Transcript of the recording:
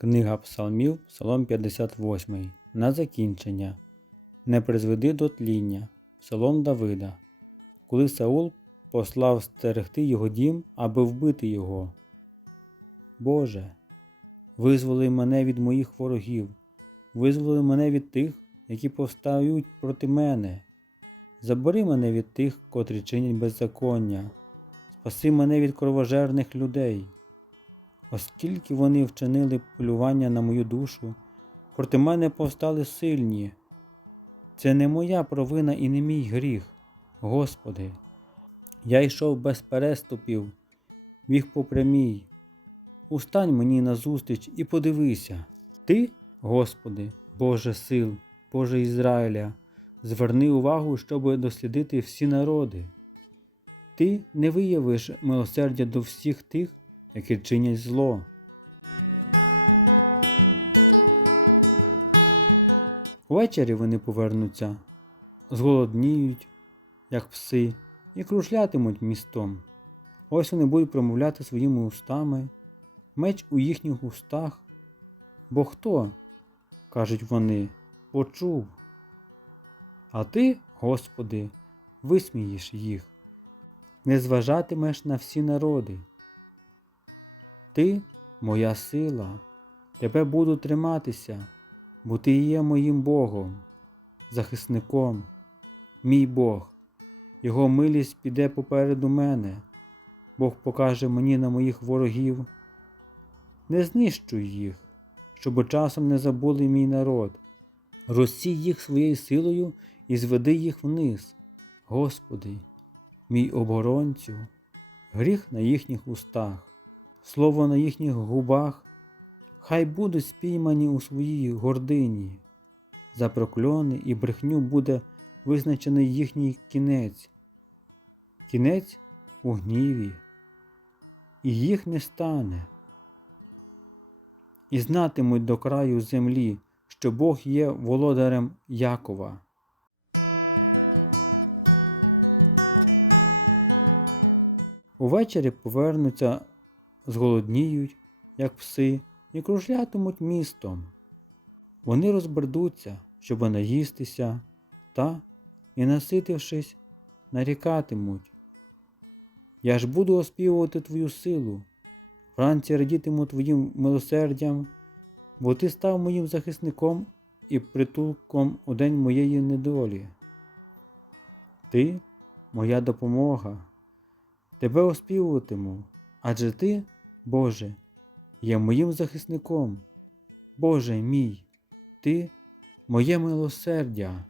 Книга Псалмів, Псалом 58. На закінчення. Не призведи до тління. Псалом Давида. Коли Саул послав стерегти його дім, аби вбити його. Боже, визволи мене від моїх ворогів, визволи мене від тих, які повстають проти мене. Забери мене від тих, котрі чинять беззаконня, спаси мене від кровожерних людей. Оскільки вони вчинили полювання на мою душу, проти мене повстали сильні. Це не моя провина і не мій гріх, Господи. Я йшов без переступів, біг по прямій. Устань мені назустріч і подивися. Ти, Господи, Боже сил, Боже Ізраїля, зверни увагу, щоб дослідити всі народи. Ти не виявиш милосердя до всіх тих, які чинять зло. Ввечері вони повернуться, зголодніють, як пси, і крушлятимуть містом. Ось вони будуть промовляти своїми устами, меч у їхніх устах. Бо хто, кажуть вони, почув. А ти, Господи, висмієш їх, не зважатимеш на всі народи. Ти моя сила, тебе буду триматися, бо ти є моїм Богом, захисником, мій Бог, Його милість піде попереду мене, Бог покаже мені на моїх ворогів. Не знищуй їх, щоб часом не забули мій народ. Розсій їх своєю силою і зведи їх вниз, Господи, мій оборонцю, гріх на їхніх устах слово на їхніх губах, хай будуть спіймані у своїй гордині. За прокльони і брехню буде визначений їхній кінець, кінець у гніві, і їх не стане. І знатимуть до краю землі, що Бог є володарем Якова. Увечері повернуться зголодніють, як пси, і кружлятимуть містом. Вони розбердуться, щоб наїстися, та, і наситившись, нарікатимуть. Я ж буду оспівувати твою силу, вранці радітиму твоїм милосердям, бо ти став моїм захисником і притулком у день моєї недолі. Ти моя допомога, тебе оспівуватиму. Адже ти, Боже, є моїм захисником. Боже мій, Ти моє милосердя.